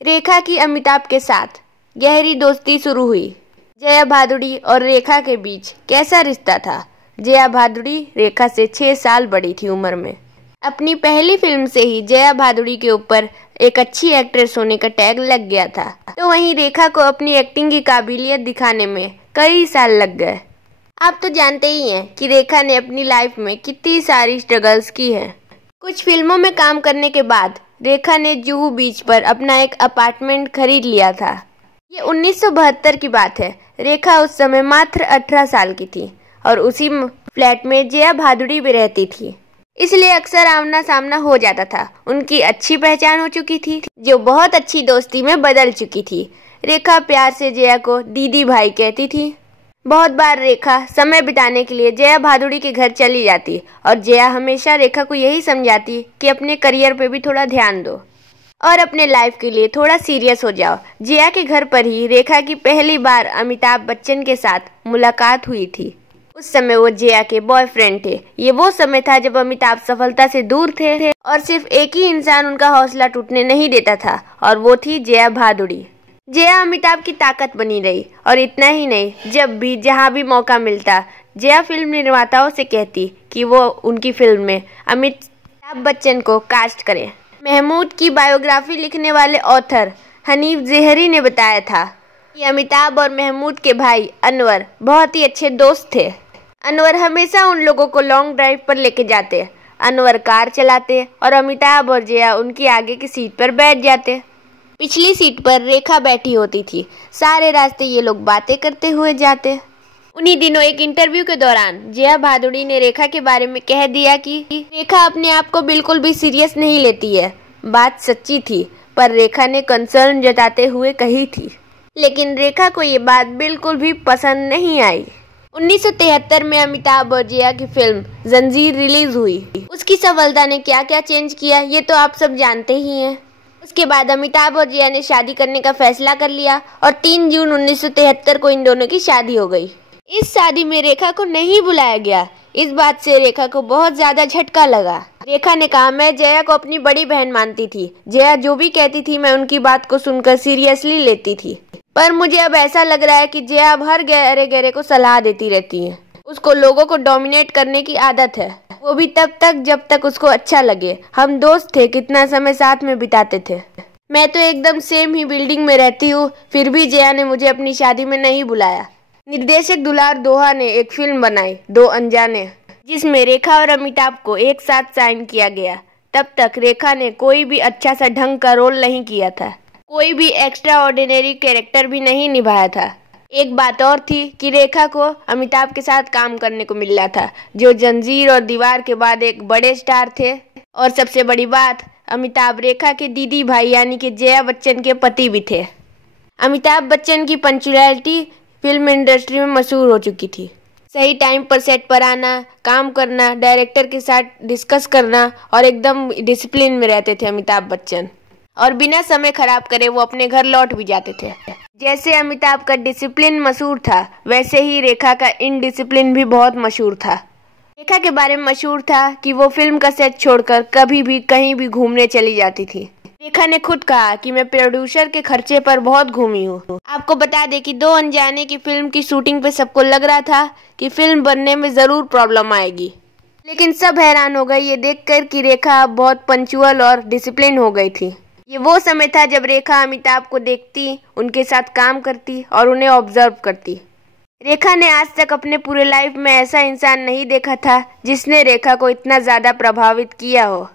रेखा की अमिताभ के साथ गहरी दोस्ती शुरू हुई। जया भादुड़ी और रेखा के बीच कैसा रिश्ता था। जया भादुड़ी रेखा से 6 साल बड़ी थी उम्र में। अपनी पहली फिल्म से ही जया भादुड़ी के ऊपर एक अच्छी एक्ट्रेस होने का टैग लग गया था, तो वहीं रेखा को अपनी एक्टिंग की काबिलियत दिखाने में कई साल लग गए। आप तो जानते ही हैं कि रेखा ने अपनी लाइफ में कितनी सारी स्ट्रगल्स की हैं। कुछ फिल्मों में काम करने के बाद रेखा ने जुहू बीच पर अपना एक अपार्टमेंट खरीद लिया था। ये 1972 की बात है। रेखा उस समय मात्र 18 साल की थी और उसी फ्लैट में जया भादुड़ी भी रहती थी, इसलिए अक्सर आमना सामना हो जाता था। उनकी अच्छी पहचान हो चुकी थी, जो बहुत अच्छी दोस्ती में बदल चुकी थी। रेखा प्यार से जया को दीदी भाई कहती थी। बहुत बार रेखा समय बिताने के लिए जया भादुड़ी के घर चली जाती और जया हमेशा रेखा को यही समझाती कि अपने करियर पे भी थोड़ा ध्यान दो और अपने लाइफ के लिए थोड़ा सीरियस हो जाओ। जया के घर पर ही रेखा की पहली बार अमिताभ बच्चन के साथ मुलाकात हुई थी। उस समय वो जया के बॉयफ्रेंड थे। ये वो समय था जब अमिताभ सफलता से दूर थे और सिर्फ एक ही इंसान उनका हौसला टूटने नहीं देता था, और वो थी जया भादुड़ी। जया अमिताभ की ताकत बनी रही, और इतना ही नहीं, जब भी जहाँ भी मौका मिलता जया फिल्म निर्माताओं से कहती कि वो उनकी फिल्म में अमिताभ बच्चन को कास्ट करें। महमूद की बायोग्राफी लिखने वाले ऑथर हनीफ ज़हरी ने बताया था कि अमिताभ और महमूद के भाई अनवर बहुत ही अच्छे दोस्त थे। अनवर हमेशा उन लोगों को लॉन्ग ड्राइव पर लेके जाते। अनवर कार चलाते और अमिताभ और जया उनकी आगे की सीट पर बैठ जाते। पिछली सीट पर रेखा बैठी होती थी। सारे रास्ते ये लोग बातें करते हुए जाते। उन्हीं दिनों एक इंटरव्यू के दौरान जया भादुड़ी ने रेखा के बारे में कह दिया कि रेखा अपने आप को बिल्कुल भी सीरियस नहीं लेती है। बात सच्ची थी, पर रेखा ने कंसर्न जताते हुए कही थी, लेकिन रेखा को ये बात बिल्कुल भी पसंद नहीं आई। 1973 में अमिताभ और जया की फिल्म जंजीर रिलीज हुई। उसकी सफलता ने क्या क्या चेंज किया ये तो आप सब जानते ही हैं। उसके बाद अमिताभ और जया ने शादी करने का फैसला कर लिया और 3 जून 1973 को इन दोनों की शादी हो गई। इस शादी में रेखा को नहीं बुलाया गया। इस बात से रेखा को बहुत ज्यादा झटका लगा। रेखा ने कहा, मैं जया को अपनी बड़ी बहन मानती थी। जया जो भी कहती थी मैं उनकी बात को सुनकर सीरियसली लेती थी, पर मुझे अब ऐसा लग रहा है कि जया अब हर गहरे गहरे को सलाह देती रहती है। उसको लोगों को डोमिनेट करने की आदत है, वो भी तब तक जब तक उसको अच्छा लगे। हम दोस्त थे, कितना समय साथ में बिताते थे। मैं तो एकदम सेम ही बिल्डिंग में रहती हूँ, फिर भी जया ने मुझे अपनी शादी में नहीं बुलाया। निर्देशक दुलार दोहा ने एक फिल्म बनाई, दो अनजाने, जिसमें रेखा और अमिताभ को एक साथ साइन किया गया। तब तक रेखा ने कोई भी अच्छा सा ढंग का रोल नहीं किया था, कोई भी एक्स्ट्रा ऑर्डिनरी कैरेक्टर भी नहीं निभाया था। एक बात और थी कि रेखा को अमिताभ के साथ काम करने को मिल रहा था, जो जंजीर और दीवार के बाद एक बड़े स्टार थे। और सबसे बड़ी बात, अमिताभ रेखा के दीदी भाई यानी कि जया बच्चन के पति भी थे। अमिताभ बच्चन की पंक्चुअलिटी फिल्म इंडस्ट्री में मशहूर हो चुकी थी। सही टाइम पर सेट पर आना, काम करना, डायरेक्टर के साथ डिस्कस करना और एकदम डिसिप्लिन में रहते थे अमिताभ बच्चन। और बिना समय खराब करे वो अपने घर लौट भी जाते थे। जैसे अमिताभ का डिसिप्लिन मशहूर था, वैसे ही रेखा का इनडिसिप्लिन भी बहुत मशहूर था। रेखा के बारे में मशहूर था कि वो फिल्म का सेट छोड़कर कभी भी कहीं भी घूमने चली जाती थी। रेखा ने खुद कहा कि मैं प्रोड्यूसर के खर्चे पर बहुत घूमी हूँ। आपको बता दें कि दो अनजाने की फिल्म की शूटिंग पे सबको लग रहा था कि फिल्म बनने में जरूर प्रॉब्लम आएगी, लेकिन सब हैरान हो गए ये देखकर कि रेखा अब बहुत पंक्चुअल और डिसिप्लिन हो गई थी। ये वो समय था जब रेखा अमिताभ को देखती, उनके साथ काम करती और उन्हें ऑब्जर्व करती। रेखा ने आज तक अपने पूरे लाइफ में ऐसा इंसान नहीं देखा था जिसने रेखा को इतना ज़्यादा प्रभावित किया हो।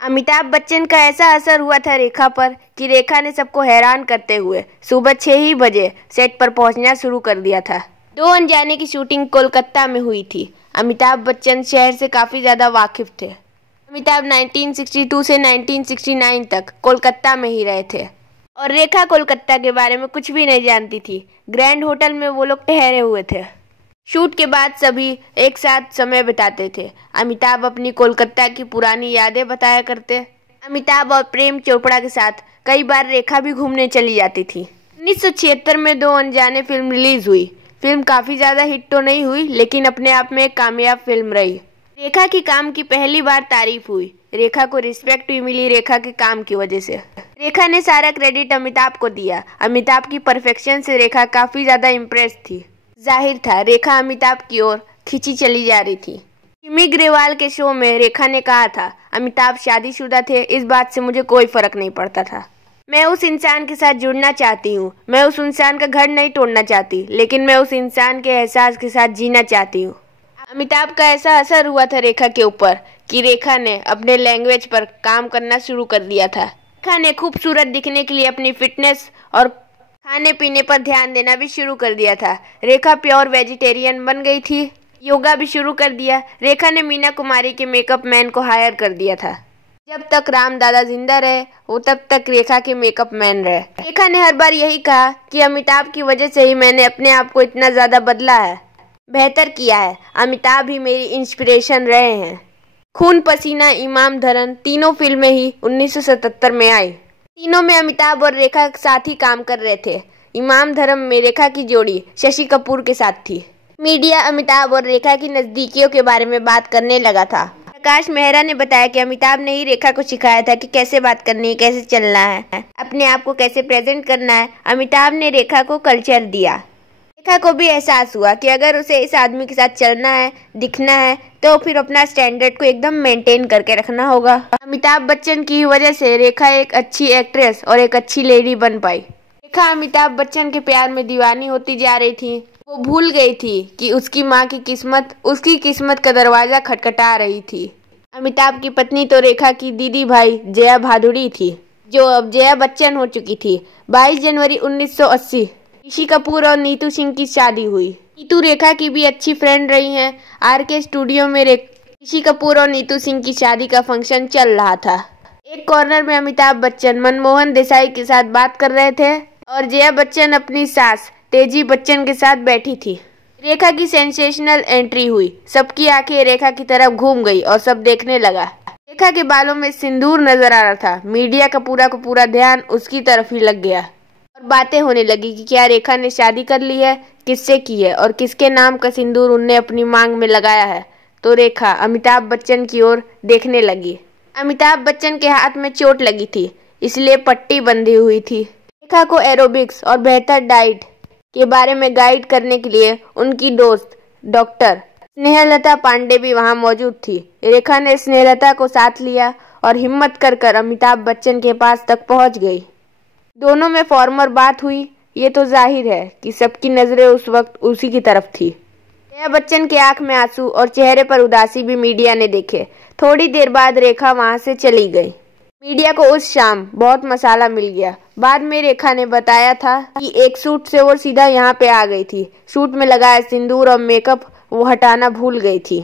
अमिताभ बच्चन का ऐसा असर हुआ था रेखा पर कि रेखा ने सबको हैरान करते हुए सुबह 6 ही बजे सेट पर पहुंचना शुरू कर दिया था। दो अनजाने की शूटिंग कोलकाता में हुई थी। अमिताभ बच्चन शहर से काफ़ी ज़्यादा वाकिफ थे। अमिताभ 1962 से 1969 तक कोलकाता में ही रहे थे और रेखा कोलकाता के बारे में कुछ भी नहीं जानती थी। ग्रैंड होटल में वो लोग ठहरे हुए थे। शूट के बाद सभी एक साथ समय बिताते थे। अमिताभ अपनी कोलकाता की पुरानी यादें बताया करते। अमिताभ और प्रेम चोपड़ा के साथ कई बार रेखा भी घूमने चली जाती थी। 1976 में दो अनजाने फिल्म रिलीज हुई। फिल्म काफ़ी ज़्यादा हिट तो नहीं हुई, लेकिन अपने आप में एक कामयाब फिल्म रही। रेखा की काम की पहली बार तारीफ हुई। रेखा को रिस्पेक्ट भी मिली रेखा के काम की वजह से। रेखा ने सारा क्रेडिट अमिताभ को दिया। अमिताभ की परफेक्शन से रेखा काफी ज्यादा इम्प्रेस थी। जाहिर था रेखा अमिताभ की ओर खींची चली जा रही थी। सिमी ग्रेवाल के शो में रेखा ने कहा था, अमिताभ शादीशुदा थे, इस बात से मुझे कोई फर्क नहीं पड़ता था। मैं उस इंसान के साथ जुड़ना चाहती हूँ। मैं उस इंसान का घर नहीं तोड़ना चाहती, लेकिन मैं उस इंसान के एहसास के साथ जीना चाहती हूँ। अमिताभ का ऐसा असर हुआ था रेखा के ऊपर कि रेखा ने अपने लैंग्वेज पर काम करना शुरू कर दिया था। रेखा ने खूबसूरत दिखने के लिए अपनी फिटनेस और खाने पीने पर ध्यान देना भी शुरू कर दिया था। रेखा प्योर वेजिटेरियन बन गई थी। योगा भी शुरू कर दिया। रेखा ने मीना कुमारी के मेकअप मैन को हायर कर दिया था। जब तक राम दादा जिंदा रहे वो तब तक रेखा के मेकअप मैन रहे। रेखा ने हर बार यही कहा कि अमिताभ की वजह से ही मैंने अपने आप को इतना ज्यादा बदला है, बेहतर किया है। अमिताभ ही मेरी इंस्पिरेशन रहे हैं। खून पसीना, इमाम धरन तीनों फिल्में ही 1977 में आई। तीनों में अमिताभ और रेखा साथ ही काम कर रहे थे। इमाम धरम में रेखा की जोड़ी शशि कपूर के साथ थी। मीडिया अमिताभ और रेखा की नजदीकियों के बारे में बात करने लगा था। प्रकाश मेहरा ने बताया कि अमिताभ ने ही रेखा को सिखाया था कि कैसे बात करनी है, कैसे चलना है, अपने आप को कैसे प्रेजेंट करना है। अमिताभ ने रेखा को कल्चर दिया। रेखा को भी एहसास हुआ कि अगर उसे इस आदमी के साथ चलना है, दिखना है, तो फिर अपना स्टैंडर्ड को एकदम मेंटेन करके रखना होगा। अमिताभ बच्चन की वजह से रेखा एक अच्छी एक्ट्रेस और एक अच्छी लेडी बन पाई। रेखा अमिताभ बच्चन के प्यार में दीवानी होती जा रही थी। वो भूल गई थी कि उसकी माँ की किस्मत उसकी किस्मत का दरवाजा खटखटा रही थी। अमिताभ की पत्नी तो रेखा की दीदी भाई जया भादुड़ी थी, जो अब जया बच्चन हो चुकी थी। 22 जनवरी 1980 ऋषि कपूर और नीतू सिंह की शादी हुई। नीतू रेखा की भी अच्छी फ्रेंड रही हैं। RK स्टूडियो में ऋषि कपूर और नीतू सिंह की शादी का फंक्शन चल रहा था। एक कॉर्नर में अमिताभ बच्चन मनमोहन देसाई के साथ बात कर रहे थे और जया बच्चन अपनी सास तेजी बच्चन के साथ बैठी थी। रेखा की सेंसेशनल एंट्री हुई। सबकी आंखें रेखा की तरफ घूम गई और सब देखने लगा। रेखा के बालों में सिंदूर नजर आ रहा था। मीडिया का पूरा ध्यान उसकी तरफ ही लग गया और बातें होने लगी कि क्या रेखा ने शादी कर ली है, किससे की है और किसके नाम का सिंदूर उनने अपनी मांग में लगाया है। तो रेखा अमिताभ बच्चन की ओर देखने लगी। अमिताभ बच्चन के हाथ में चोट लगी थी, इसलिए पट्टी बंधी हुई थी। रेखा को एरोबिक्स और बेहतर डाइट के बारे में गाइड करने के लिए उनकी दोस्त डॉक्टर स्नेहलता पांडे भी वहां मौजूद थी। रेखा ने स्नेहलता को साथ लिया और हिम्मत कर अमिताभ बच्चन के पास तक पहुंच गई। दोनों में फॉर्मल बात हुई। ये तो जाहिर है कि सबकी नजरें उस वक्त उसी की तरफ थी। जया बच्चन के आंख में आंसू और चेहरे पर उदासी भी मीडिया ने देखे। थोड़ी देर बाद रेखा वहां से चली गई। मीडिया को उस शाम बहुत मसाला मिल गया। बाद में रेखा ने बताया था कि एक सूट से वो सीधा यहाँ पे आ गई थी। सूट में लगाया सिंदूर और मेकअप वो हटाना भूल गई थी।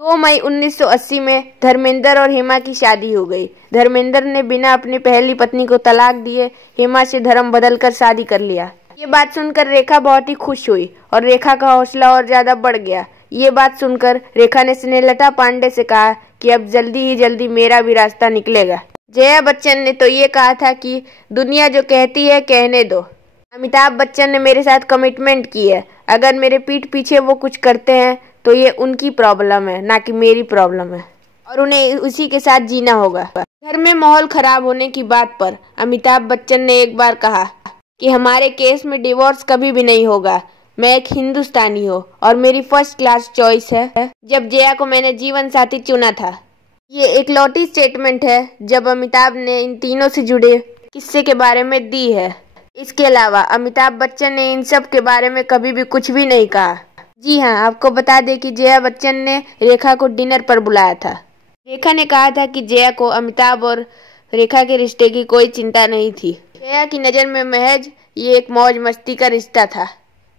2 मई 1980 में धर्मेंद्र और हेमा की शादी हो गई। धर्मेंद्र ने बिना अपनी पहली पत्नी को तलाक दिए हेमा से धर्म बदलकर शादी कर लिया। ये बात सुनकर रेखा बहुत ही खुश हुई और रेखा का हौसला और ज्यादा बढ़ गया। ये बात सुनकर रेखा ने स्नेहलता पांडे से कहा कि अब जल्दी ही जल्दी मेरा भी रास्ता निकलेगा। जया बच्चन ने तो ये कहा था कि दुनिया जो कहती है कहने दो। अमिताभ बच्चन ने मेरे साथ कमिटमेंट की है। अगर मेरे पीठ पीछे वो कुछ करते हैं तो ये उनकी प्रॉब्लम है, ना कि मेरी प्रॉब्लम है, और उन्हें उसी के साथ जीना होगा। घर में माहौल खराब होने की बात पर अमिताभ बच्चन ने एक बार कहा कि हमारे केस में डिवोर्स कभी भी नहीं होगा। मैं एक हिंदुस्तानी हूँ और मेरी फर्स्ट क्लास चॉइस है। जब जया को मैंने जीवन साथी चुना था। ये एक लौटी स्टेटमेंट है जब अमिताभ ने इन तीनों से जुड़े किस्से के बारे में दी है। इसके अलावा अमिताभ बच्चन ने इन सब के बारे में कभी भी कुछ भी नहीं कहा। जी हाँ, आपको बता दें कि जया बच्चन ने रेखा को डिनर पर बुलाया था। रेखा ने कहा था कि जया को अमिताभ और रेखा के रिश्ते की कोई चिंता नहीं थी। जया की नज़र में महज ये एक मौज मस्ती का रिश्ता था,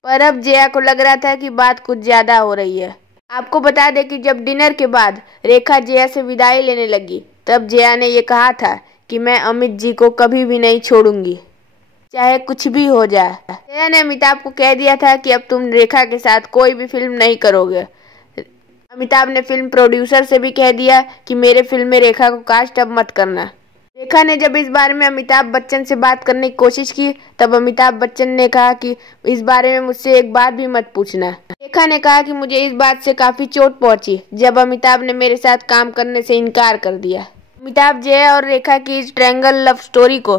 पर अब जया को लग रहा था कि बात कुछ ज्यादा हो रही है। आपको बता दें कि जब डिनर के बाद रेखा जया से विदाई लेने लगी तब जया ने ये कहा था कि मैं अमित जी को कभी भी नहीं छोड़ूंगी, चाहे कुछ भी हो जाए। जया ने अमिताभ को कह दिया था कि अब तुम रेखा के साथ कोई भी फिल्म नहीं करोगे। अमिताभ ने फिल्म प्रोड्यूसर से भी कह दिया कि मेरे फिल्म में रेखा को कास्ट अब मत करना। रेखा ने जब इस बारे में अमिताभ बच्चन से बात करने की कोशिश की तब अमिताभ बच्चन ने कहा कि इस बारे में मुझसे एक बात भी मत पूछना। रेखा रेखा ने कहा कि मुझे इस बात से काफी चोट पहुंची जब अमिताभ ने मेरे साथ काम करने से इनकार कर दिया। अमिताभ, जया और रेखा की इस ट्रायंगल लव स्टोरी को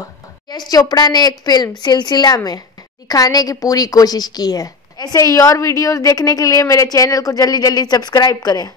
यश चोपड़ा ने एक फिल्म सिलसिला में दिखाने की पूरी कोशिश की है। ऐसे ही और वीडियोस देखने के लिए मेरे चैनल को जल्दी जल्दी सब्सक्राइब करें।